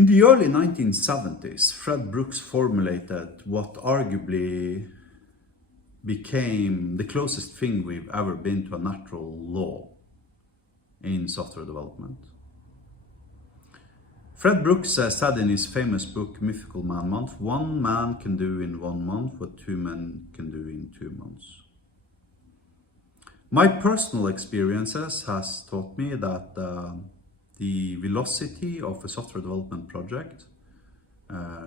In the early 1970s, Fred Brooks formulated what arguably became the closest thing we've ever been to a natural law in software development. Fred Brooks said in his famous book, Mythical Man Month, 1 man can do in 1 month what 2 men can do in 2 months. My personal experiences has taught me that the velocity of a software development project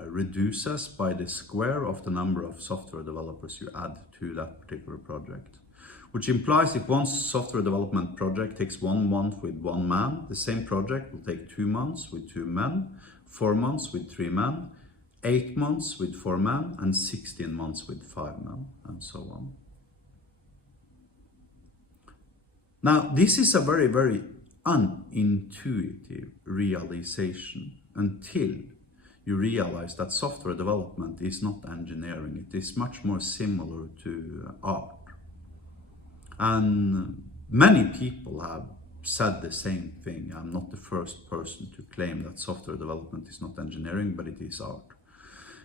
reduces by the square of the number of software developers you add to that particular project. Which implies if one software development project takes 1 month with 1 man, the same project will take 2 months with 2 men, 4 months with 3 men, 8 months with 4 men, and 16 months with 5 men, and so on. Now, this is a very, very unintuitive realization until you realize that software development is not engineering. It is much more similar to art. And many people have said the same thing. I'm not the first person to claim that software development is not engineering, but it is art.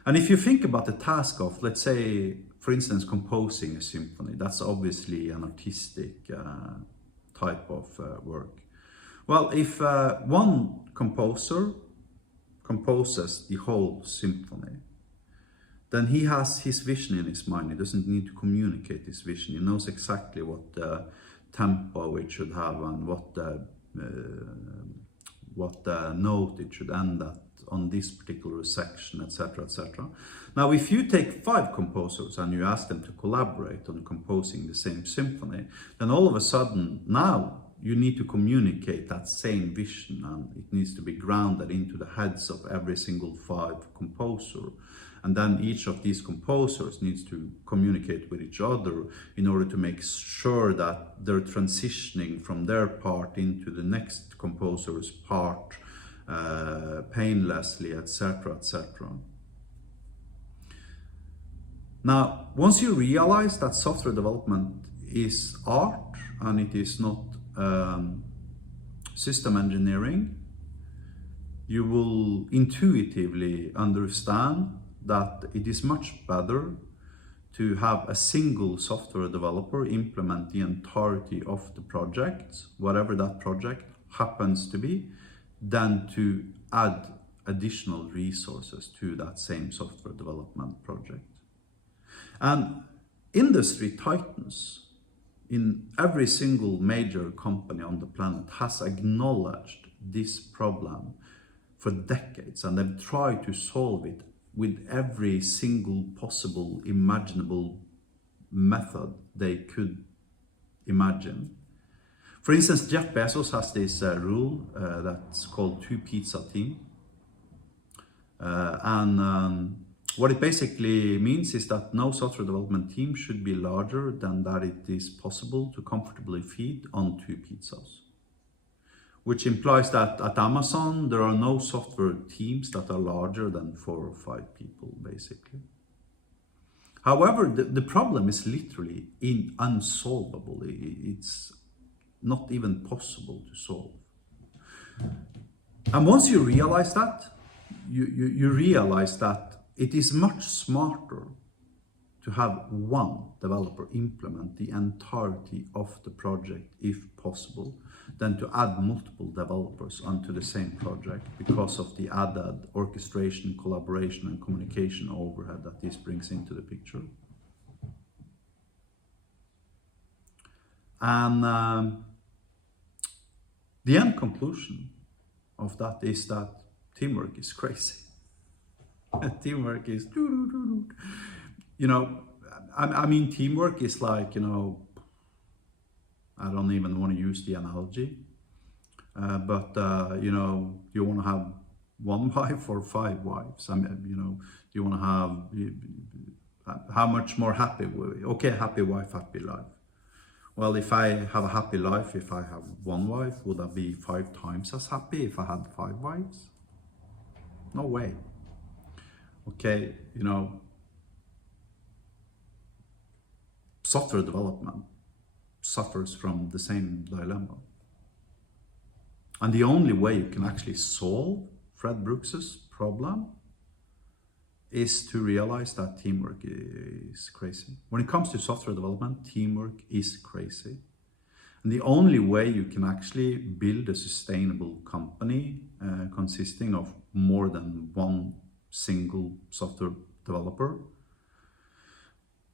And if you think about the task of, let's say, for instance, composing a symphony, that's obviously an artistic type of work. Well, if one composer composes the whole symphony, then he has his vision in his mind. He doesn't need to communicate his vision. He knows exactly what tempo it should have and what note it should end at on this particular section, etc., etc. Now, if you take 5 composers and you ask them to collaborate on composing the same symphony, then all of a sudden now you need to communicate that same vision, and it needs to be grounded into the heads of every single 5 composer. And then each of these composers needs to communicate with each other in order to make sure that they're transitioning from their part into the next composer's part painlessly, etc., etc. Now, once you realize that software development is art and it is not system engineering, you will intuitively understand that it is much better to have a single software developer implement the entirety of the project, whatever that project happens to be, than to add additional resources to that same software development project. And industry titans in every single major company on the planet has acknowledged this problem for decades, and they've tried to solve it with every single possible imaginable method they could imagine. For instance, Jeff Bezos has this rule that's called 2 pizza team. What it basically means is that no software development team should be larger than that it is possible to comfortably feed on 2 pizzas. Which implies that at Amazon, there are no software teams that are larger than 4 or 5 people, basically. However, the problem is literally unsolvable. It's not even possible to solve. And once you realize that, you realize that it is much smarter to have one developer implement the entirety of the project, if possible, than to add multiple developers onto the same project because of the added orchestration, collaboration, and communication overhead that this brings into the picture. And the end conclusion of that is that teamwork is crazy. Teamwork is, you know, I mean, teamwork is like, you know, I don't even want to use the analogy, but you know, you want to have 1 wife or 5 wives. I mean, you know, you want to have, how much more happy? Okay, happy wife, happy life. Well, if I have a happy life, if I have 1 wife, would I be 5 times as happy if I had 5 wives? No way. Okay, you know, software development suffers from the same dilemma. And the only way you can actually solve Fred Brooks's problem is to realize that teamwork is crazy. When it comes to software development, teamwork is crazy. And the only way you can actually build a sustainable company consisting of more than one single software developer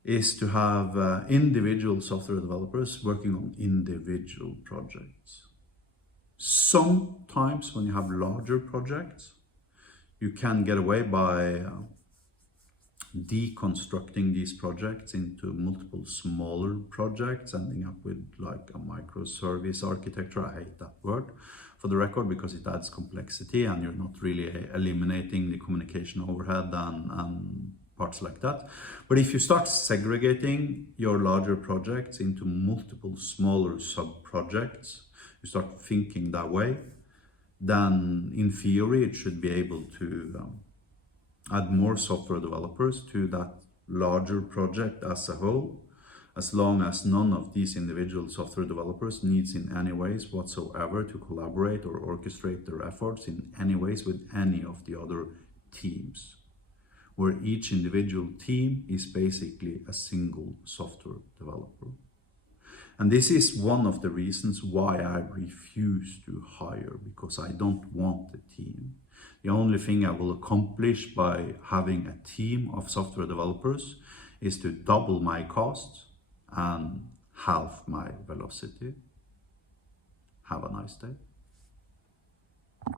is to have individual software developers working on individual projects. Sometimes when you have larger projects, you can get away by deconstructing these projects into multiple smaller projects, ending up with like a microservice architecture. I hate that word for the record because it adds complexity and you're not really eliminating the communication overhead and parts like that. But if you start segregating your larger projects into multiple smaller sub-projects, you start thinking that way, then in theory it should be able to add more software developers to that larger project as a whole, as long as none of these individual software developers needs in any ways whatsoever to collaborate or orchestrate their efforts in any ways with any of the other teams, where each individual team is basically a single software developer. And this is one of the reasons why I refuse to hire, because I don't want a team. The only thing I will accomplish by having a team of software developers is to double my costs and halve my velocity. Have a nice day.